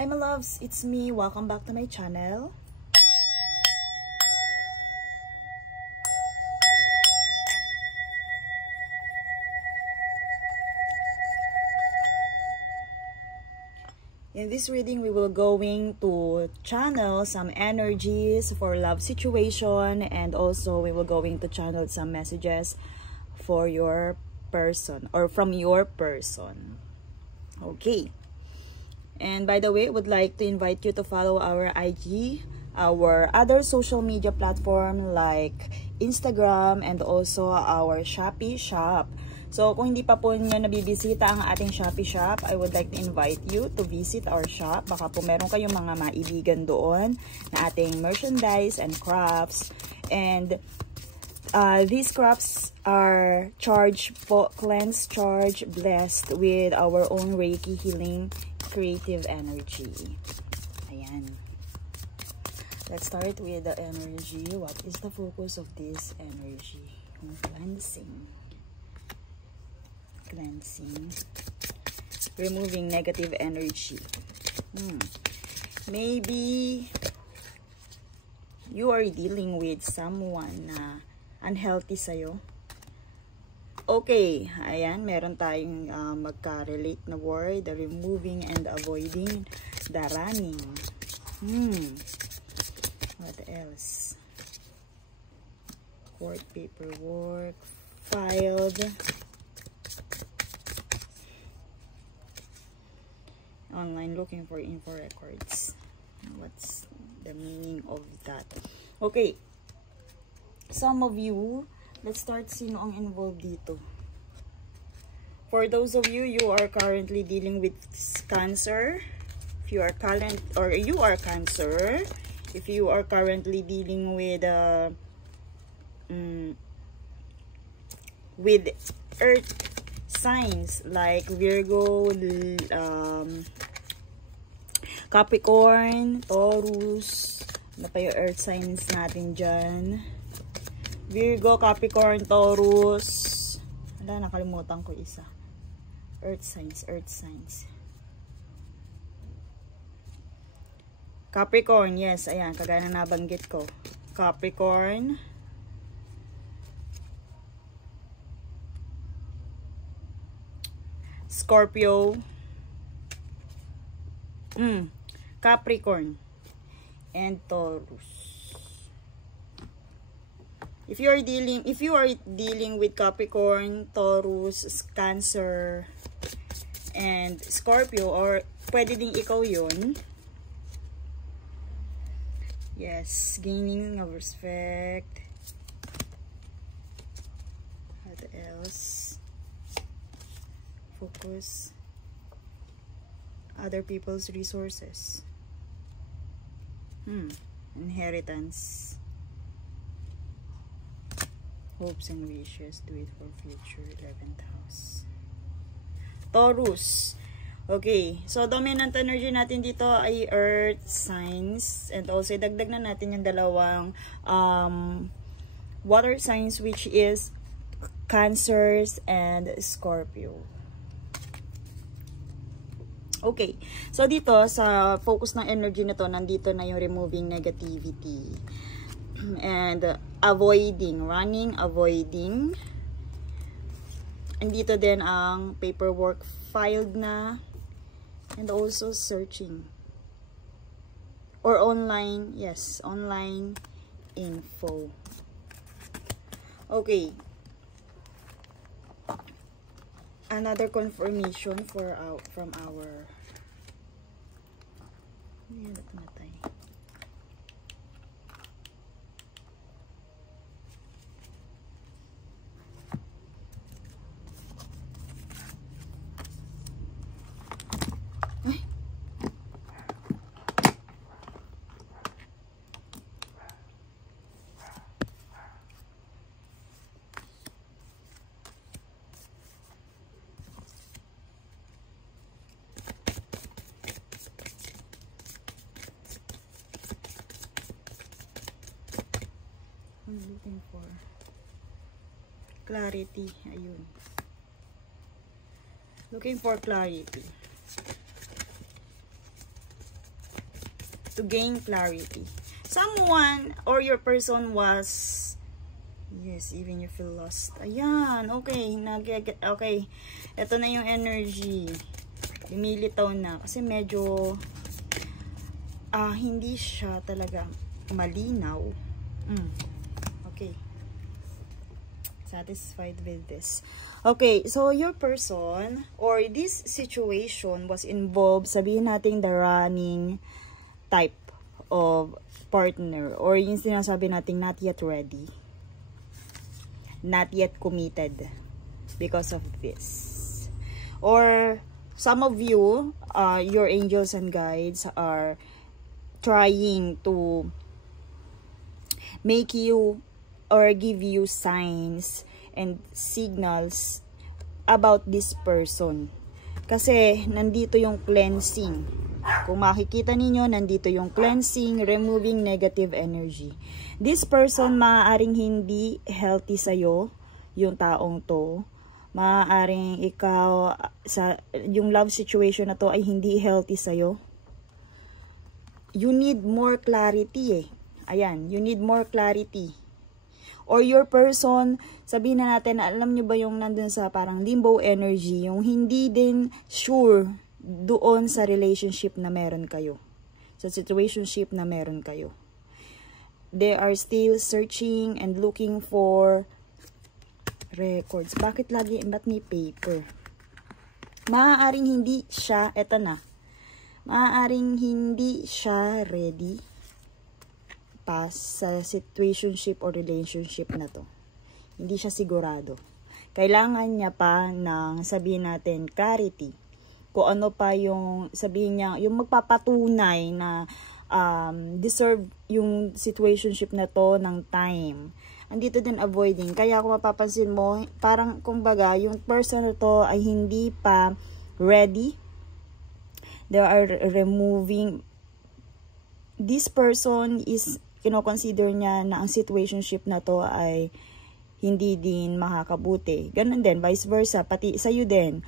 Hi my loves, it's me. Welcome back to my channel. In this reading, we will going to channel some energies for love situation, and also we will going to channel some messages for your person or from your person. Okay. And by the way, I would like to invite you to follow our IG, our other social media platform like Instagram, and also our Shopee shop. So, kung hindi pa po nyo nabibisita ang ating Shopee shop, I would like to invite you to visit our shop. Baka po meron kayong mga maibigan doon na ating merchandise and crafts. And these crafts are charged po, cleanse, charge, blessed with our own Reiki healing creative energy. Ayan. Let's start with the energy. What is the focus of this energy? Cleansing. Cleansing. Removing negative energy. Maybe you are dealing with someone na unhealthy sa'yo. Okay, ayan, meron tayong magka-relate na word, the removing and avoiding, the running. What else? Court paperwork, filed. Online looking for info records. What's the meaning of that? Okay. Some of you, let's start sino ang involved dito. For those of you, you are currently dealing with cancer. If you are cancer, if you are currently dealing with earth signs like Virgo, Capricorn, Taurus, ano pa yung earth signs natin dyan? Virgo, Capricorn, Taurus. Wala, nakalimutan ko isa. Earth signs, earth signs. Capricorn, yes, ayan, kagaya na nabanggit ko. Capricorn. Scorpio. Capricorn. And Taurus. If you are dealing with Capricorn, Taurus, Cancer, and Scorpio, or pwede ding ikaw yun. Yes, gaining of respect. What else? Focus. Other people's resources. Inheritance. Hopes and wishes, do it for future. 11th house. Taurus. Okay, so dominant energy natin dito ay earth signs, and also dagdag na natin yung dalawang water signs, which is Cancers and Scorpio. Okay, so dito sa focus ng energy na to, nandito na yung removing negativity and avoiding, running, avoiding. Andito din ang paperwork filed na, and also searching or online, yes, online info. Okay, another confirmation for from our looking for clarity. Ayun. Looking for clarity. to gain clarity. Someone or your person was, yes, even you feel lost. Ayan, okay. Okay. Ito na yung energy. Lumilitaw na. Kasi medyo, hindi siya talaga malinaw. Okay. Satisfied with this. Okay, so your person or this situation was involved, sabihin natin the running type of partner or yung sinasabi natin not yet ready, not yet committed because of this. Or some of you, your angels and guides are trying to make you or give you signs and signals about this person. Kasi nandito yung cleansing. Kung makikita ninyo, nandito yung cleansing, removing negative energy. This person maaaring hindi healthy sa'yo, yung taong to. Maaaring ikaw, yung love situation na to ay hindi healthy sa'yo. You need more clarity eh. Ayan, you need more clarity. Or your person, sabihin na natin, alam nyo ba yung nandun sa parang limbo energy, yung hindi din sure doon sa relationship na meron kayo. Sa situationship na meron kayo. They are still searching and looking for records. Bakit may paper? Maaaring hindi siya, eto na. Maaaring hindi siya ready sa situationship or relationship na to. Hindi siya sigurado. Kailangan niya pa ng sabihin natin clarity. Kung ano pa yung sabihin niya, yung magpapatunay na deserve yung situationship na to ng time. Andito din avoiding. Kaya kung mapapansin mo, parang kumbaga yung person na to ay hindi pa ready. They are removing. This person is kino-consider niya na ang situationship na to ay hindi din makakabuti. Ganun din, vice versa. Pati sa'yo din,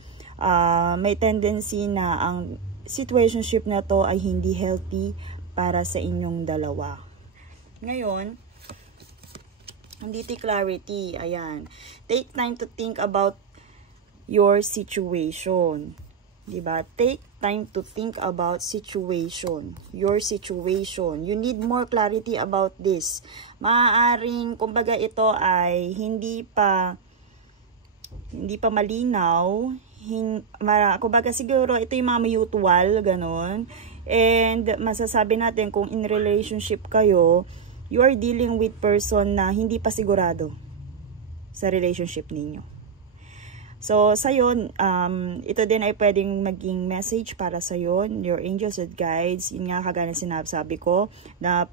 may tendency na ang situationship na to ay hindi healthy para sa inyong dalawa. Ngayon, andito clarity. Ayan. Take time to think about your situation. Diba? Take time to think about situation. Your situation. You need more clarity about this. Maaaring, kumbaga ito ay hindi pa malinaw. Kumbaga siguro ito yung mga mutual, ganun. And masasabi natin kung in relationship kayo, you are dealing with person na hindi pa sigurado sa relationship ninyo. So, sa'yo, ito din ay pwedeng maging message para sa'yo, your angels and guides. Yun nga kagaya sinasabi ko, na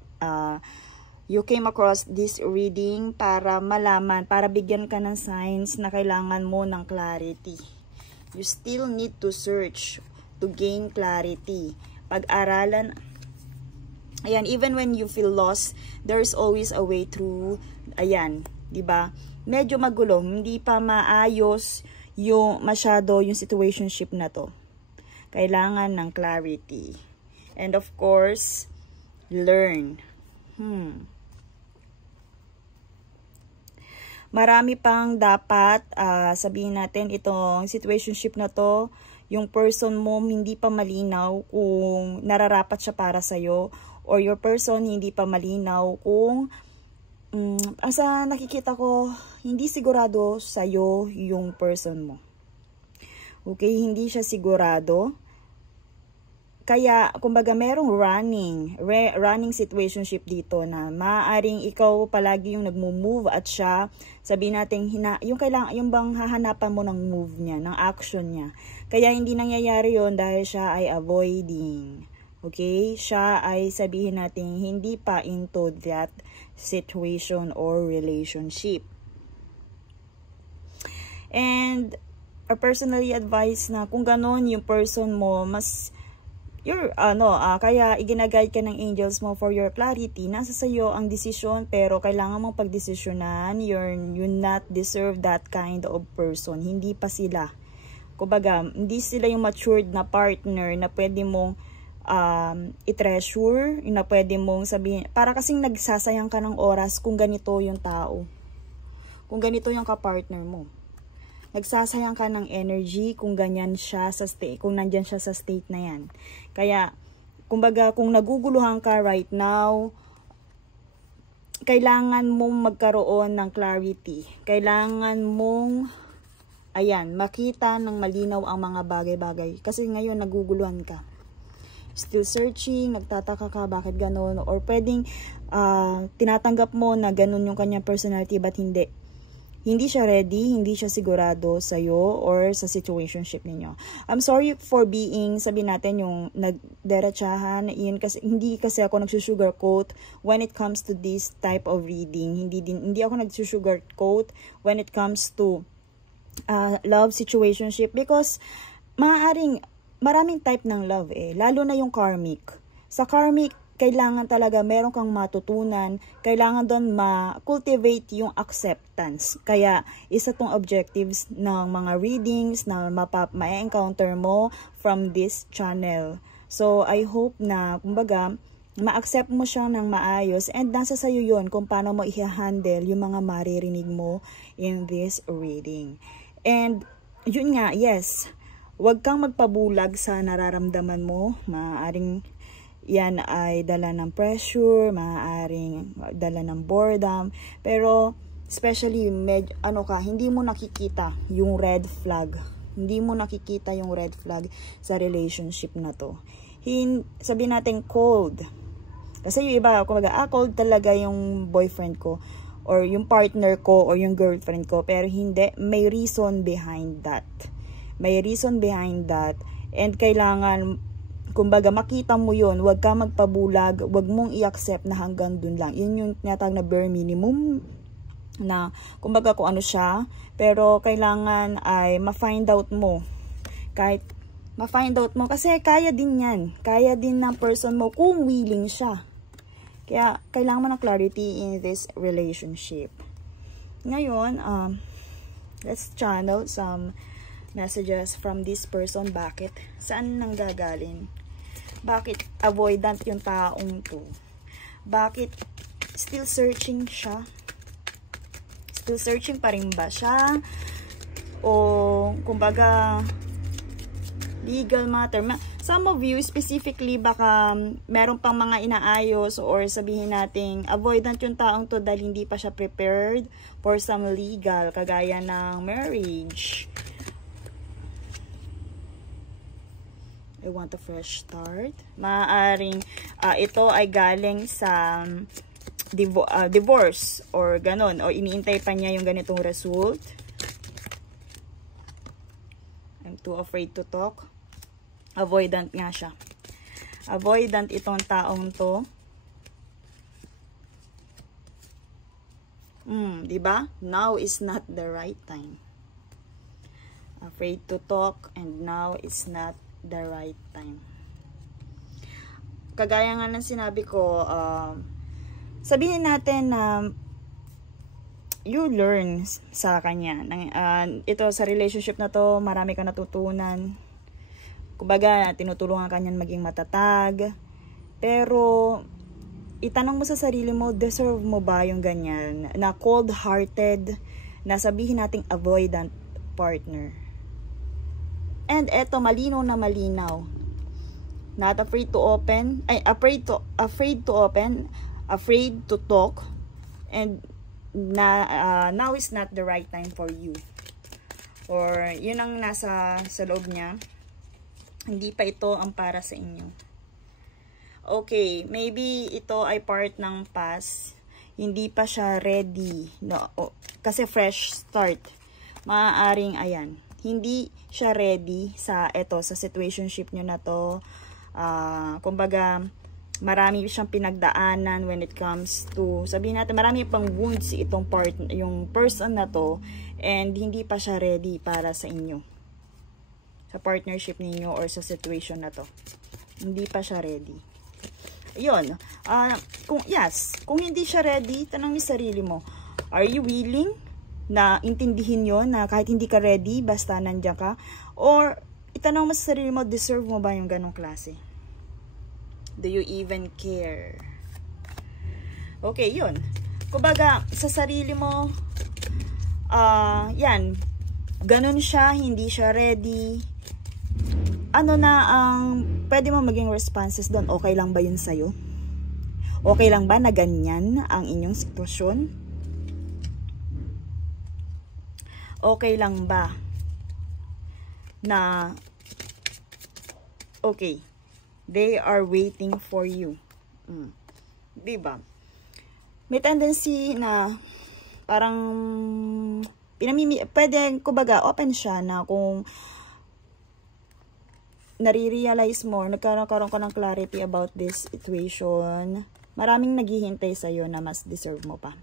you came across this reading para malaman, para bigyan ka ng signs na kailangan mo ng clarity. You still need to search to gain clarity. Pag-aralan, ayan, even when you feel lost, there's always a way through. Ayan, diba? Medyo magulo, hindi pa maayos yung masyado yung situationship na to. Kailangan ng clarity. And of course, learn. Marami pang dapat sabihin natin itong situationship na to, yung person mo hindi pa malinaw kung nararapat siya para sa'yo, or your person hindi pa malinaw kung asa nakikita ko, hindi sigurado sa'yo yung person mo. Okay, hindi siya sigurado. Kaya, kumbaga, merong running situationship dito na maaaring ikaw palagi yung nagmo-move at siya, sabihin natin, yung bang hahanapan mo ng move niya, ng action niya. Kaya hindi nangyayari yon dahil siya ay avoiding. Okay? Siya ay sabihin natin hindi pa into that situation or relationship. And I personally advise na kung ganon yung person mo, mas kaya iginaguide ka ng angels mo for your clarity. Nasa sayo ang desisyon, pero kailangan mong pagdesisyonan. You not deserve that kind of person. Hindi pa sila. Kumbaga, hindi sila yung matured na partner na pwede mong i-treasure, na pwede mong sabihin, para kasing nagsasayang ka ng oras kung ganito yung tao. Kung ganito yung kapartner mo. Nagsasayang ka ng energy kung ganyan siya sa state, kung nandyan siya sa state na yan. Kaya, kumbaga, kung naguguluhan ka right now, kailangan mong magkaroon ng clarity. Kailangan mong, makita ng malinaw ang mga bagay-bagay. Kasi ngayon, naguguluhan ka. Still searching, nagtataka ka, bakit ganun? Or pwedeng, tinatanggap mo na ganun yung kanyang personality, but hindi. Hindi siya ready, hindi siya sigurado sa'yo or sa situationship ninyo. I'm sorry for being, sabi natin, yung nagderechahan, yun kasi, hindi kasi ako nagsusugarcoat when it comes to this type of reading. Hindi ako nagsusugarcoat when it comes to love situationship because maraming type ng love lalo na yung karmic. Sa karmic, kailangan talaga meron kang matutunan, kailangan doon ma-cultivate yung acceptance. Kaya, isa tong objectives ng mga readings na ma-encounter mo from this channel. So, I hope na, kumbaga, ma-accept mo siya ng maayos and nasa sayo yun kung paano mo i-handle yung mga maririnig mo in this reading. And, yun nga, yes, huwag kang magpabulag sa nararamdaman mo, maaaring yan ay dala ng pressure, maaaring dala ng boredom, pero especially hindi mo nakikita yung red flag. Hindi mo nakikita yung red flag sa relationship na to. Sabihin natin cold. Kasi yung iba, kumbaga, cold talaga yung boyfriend ko or yung partner ko or yung girlfriend ko, pero hindi, may reason behind that. May reason behind that and kailangan kumbaga makita mo yun, huwag ka magpabulag, huwag mong i-accept na hanggang dun lang. Yun yung tinatawag na bare minimum na kumbaga kung ano siya, pero kailangan ay ma-find out mo. Kahit ma-find out mo, kasi kaya din yan. Kaya din ng person mo kung willing siya. Kaya kailangan mo ng clarity in this relationship. Ngayon, let's channel some messages from this person. Bakit? Saan nanggagaling? Bakit avoidant yung taong to? Bakit still searching siya? Still searching pa rin ba siya? O kumbaga legal matter. Some of you specifically baka meron pang mga inaayos or sabihin nating avoidant yung taong to dahil hindi pa siya prepared for some legal kagaya ng marriage. I want a fresh start. Maaaring ito ay galing sa divorce or ganon. O iniintay pa niya yung ganitong result. I'm too afraid to talk. Avoidant nga siya. Avoidant itong taong to. Diba? Now is not the right time. Afraid to talk and now is not the right time. Kagaya nga ng sinabi ko, sabihin natin na you learn sa kanya. Ito sa relationship na to, marami ka natutunan. Kumbaga, tinutulungan ka niyan maging matatag. Pero, itanong mo sa sarili mo, deserve mo ba yung ganyan? Na cold-hearted, na sabihin nating avoidant partner. And eto, malinaw na malinaw. Not afraid to open, afraid to open, afraid to talk, and now is not the right time for you. Or yun ang nasa sa loob niya. Hindi pa ito ang para sa inyo. Okay, maybe ito ay part ng past. Hindi pa siya ready. No, kasi fresh start. Maaaring ayan. Hindi siya ready sa situationship nyo na to. Kumbaga, marami siyang pinagdaanan when it comes to, sabihin natin, marami pang wounds yung person na to, and hindi pa siya ready para sa inyo. Sa partnership ninyo or sa situation na to. Hindi pa siya ready. Yun. Kung hindi siya ready, tanong ni sarili mo, are you willing na intindihin yon na kahit hindi ka ready, basta nandiyan ka? Or, itanong mo sa sarili mo, deserve mo ba yung ganong klase? Do you even care? Okay, yun. Kumbaga, sa sarili mo, yan, ganun siya, hindi siya ready. Ano na ang pwede mo maging responses doon? Okay lang ba yun sa'yo? Okay lang ba na ganyan ang inyong sitwasyon? Okay lang ba na okay, they are waiting for you? Diba? May tendency na parang pwede, kumbaga, open siya na kung nare-realize mo, nagkaroon ka ng clarity about this situation, maraming naghihintay sa'yo na mas deserve mo pa.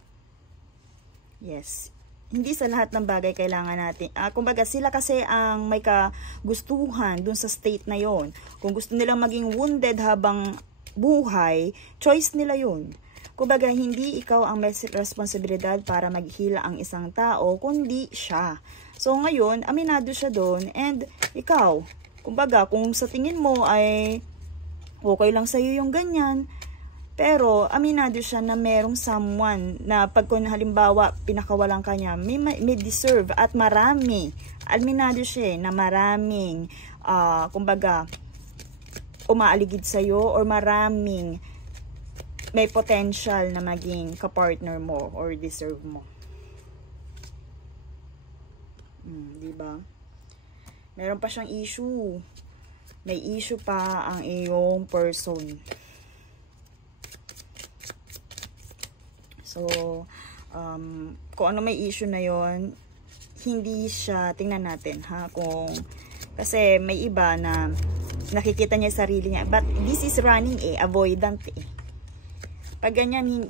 Yes. Hindi sa lahat ng bagay kailangan natin. Kumbaga, sila kasi ang may kagustuhan dun sa state na yon. Kung gusto nilang maging wounded habang buhay, choice nila yun. Kumbaga, hindi ikaw ang may responsibilidad para maghila ang isang tao, kundi siya. So, ngayon, aminado siya doon, and ikaw, kumbaga, kung sa tingin mo ay okay lang sa'yo yung ganyan, pero aminado siya na merong someone na pag kung halimbawa pinakawalan ka niya, may deserve at marami. Aminado siya na maraming, kumbaga, umaaligid sa'yo or maraming may potential na maging kapartner mo or deserve mo. Diba? Meron pa siyang issue. May issue pa ang iyong person. So, kung ano may issue na yon, hindi siya, tingnan natin ha, kasi may iba na nakikita niya sarili niya, but this is running avoidant pag ganyan,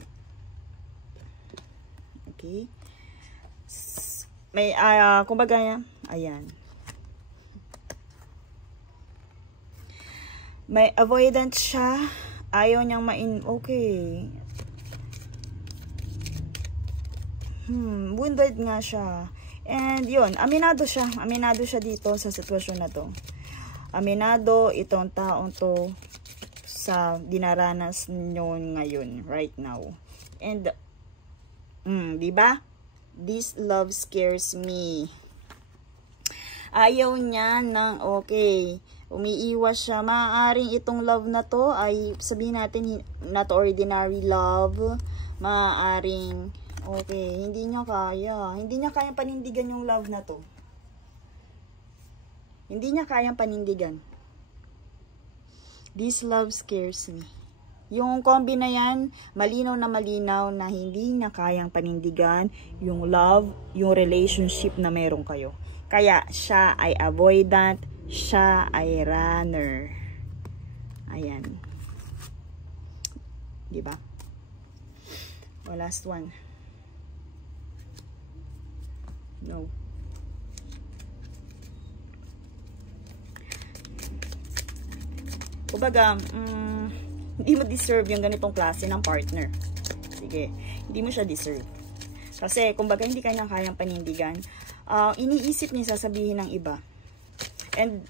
okay, may, kumbaga, ayan, may avoidant siya, ayaw niyang okay, wounded nga siya. And yun, aminado siya dito sa sitwasyon na to. Aminado itong taong to sa dinaranas nyo ngayon, right now. And, diba? This love scares me. Ayaw niya ng okay. Umiiwas siya. Maaaring itong love na to ay sabihin natin not ordinary love. Maaaring okay, hindi niya kaya. Hindi niya kayang panindigan yung love na to. Hindi niya kayang panindigan. This love scares me. Yung kombi na yan, malinaw na hindi niya kayang panindigan yung love, yung relationship na meron kayo. Kaya siya ay avoidant, siya ay runner. Ayan. Diba? O, last one. No. Kumbaga, hindi mo deserve yung ganitong klase ng partner. Sige, hindi mo siya deserve. Kasi, kumbaga, hindi kanya kayang panindigan. Iniisip niya sasabihin ng iba. And,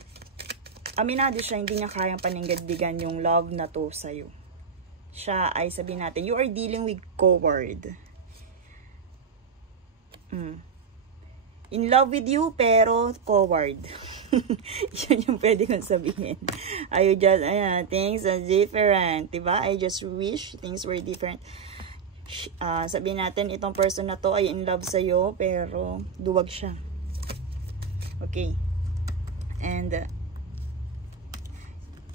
aminado siya, hindi niya kayang panindigan yung love na to sa'yo. Siya ay sabihin natin, you are dealing with coward. In love with you, pero coward. Yan yung pwede kong sabihin. Things are different. Diba? I just wish things were different. Sabihin natin, itong person na to ay in love sa'yo, pero duwag siya. Okay. And,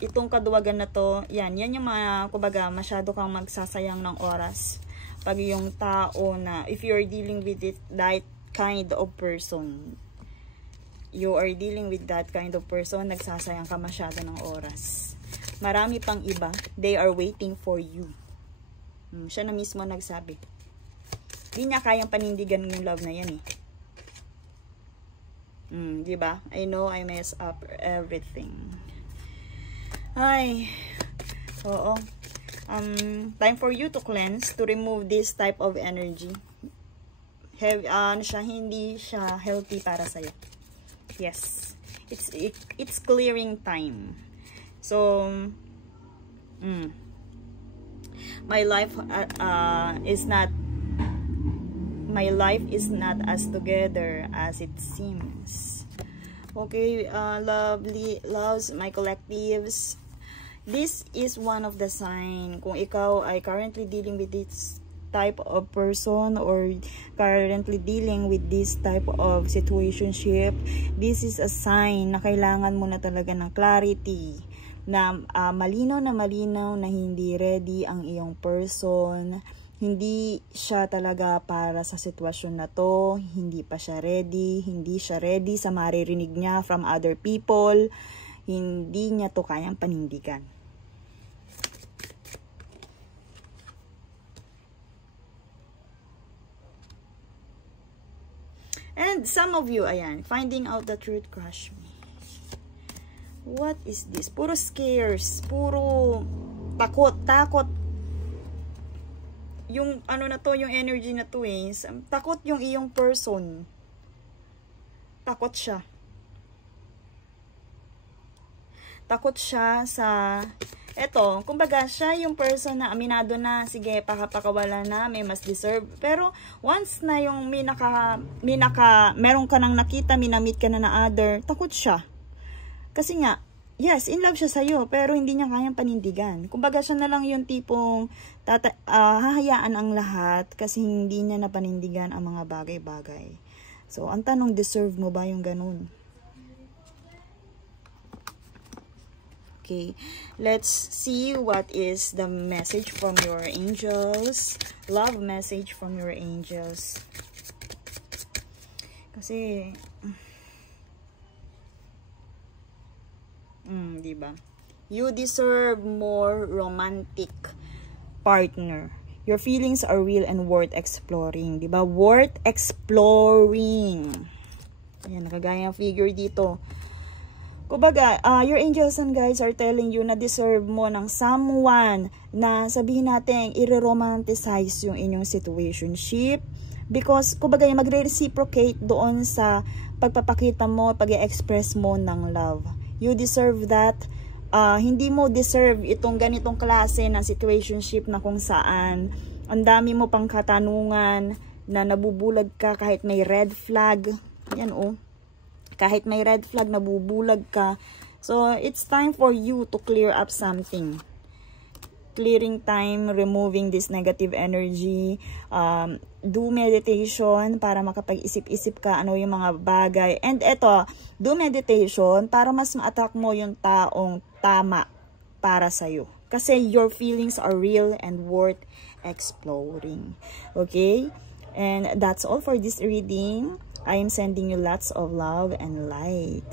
itong kaduwagan na to, yan yung mga, kumbaga, masyado kang magsasayang ng oras. Pag yung tao na, if you're dealing with that kind of person, you are dealing with that kind of person, nagsasayang ka masyado ng oras. Marami pang iba, they are waiting for you. Siya na mismo nagsabi. Di niya kayang panindigan yung love na yan diba? I know I mess up everything. Ay, oo. Time for you to cleanse, to remove this type of energy. Hindi siya healthy para sa'yo. Yes. It's clearing time. So, My life is not as together as it seems. Okay, loves, my collectives. This is one of the sign. Kung ikaw ay currently dealing with this type of person or currently dealing with this type of situationship, this is a sign na kailangan mo na talaga ng clarity, na malinaw na hindi ready ang iyong person, hindi siya talaga para sa sitwasyon na to, hindi siya ready sa maririnig niya from other people, hindi niya to kayang panindigan. And some of you, ayan, finding out the truth, crush me. What is this? Puro scares, puro takot. Yung ano na to, yung energy na to takot yung iyong person. Takot siya. Takot siya sa eto, kumbaga siya yung person na aminado na, sige, pakawala na, may mas deserve. Pero once na yung meron ka nang nakita, minamit ka na other, takot siya. Kasi nga, yes, in love siya sa'yo, pero hindi niya kayang panindigan. Kumbaga siya na lang yung tipong hahayaan ang lahat kasi hindi niya napanindigan ang mga bagay-bagay. So, ang tanong, deserve mo ba yung ganun? Okay, let's see what is the message from your angels. Love message from your angels. Kasi, diba? You deserve more romantic partner. Your feelings are real and worth exploring. Diba? Worth exploring. Ayan, nakagaya ang figure dito. Kumbaga, your angels and guides are telling you na deserve mo ng someone na sabihin natin i-romanticize yung inyong situationship. Because, kumbaga, magre-reciprocate doon sa pagpapakita mo, pag-i-express mo ng love. You deserve that. Hindi mo deserve itong ganitong klase na situationship na kung saan ang dami mo pang katanungan na nabubulag ka kahit may red flag. Yan kahit may red flag, nabubulag ka. So, it's time for you to clear up something. Clearing time, removing this negative energy. Do meditation para makapag-isip-isip ka ano yung mga bagay. And eto, do meditation para mas ma-attract mo yung taong tama para sa'yo. Kasi your feelings are real and worth exploring. Okay? And that's all for this reading. I am sending you lots of love and light.